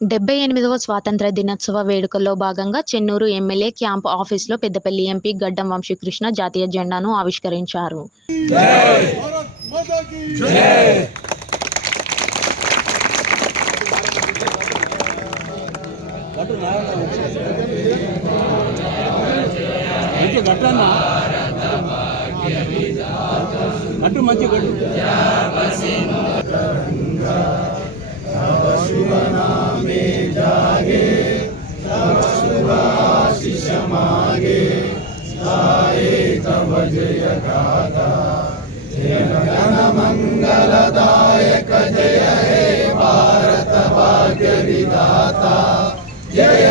డెబ్బై ఎనిమిదవ స్వాతంత్ర దినోత్సవ వేడుకల్లో భాగంగా చెన్నూరు ఎమ్మెల్యే క్యాంప్ ఆఫీసులో పెద్దపల్లి ఎంపీ గడ్డం వంశీకృష్ణ జాతీయ జెండాను ఆవిష్కరించారు. क्षमागे ताये तव जय गाथा जगन्मङ्गलदायक जय विदाता जय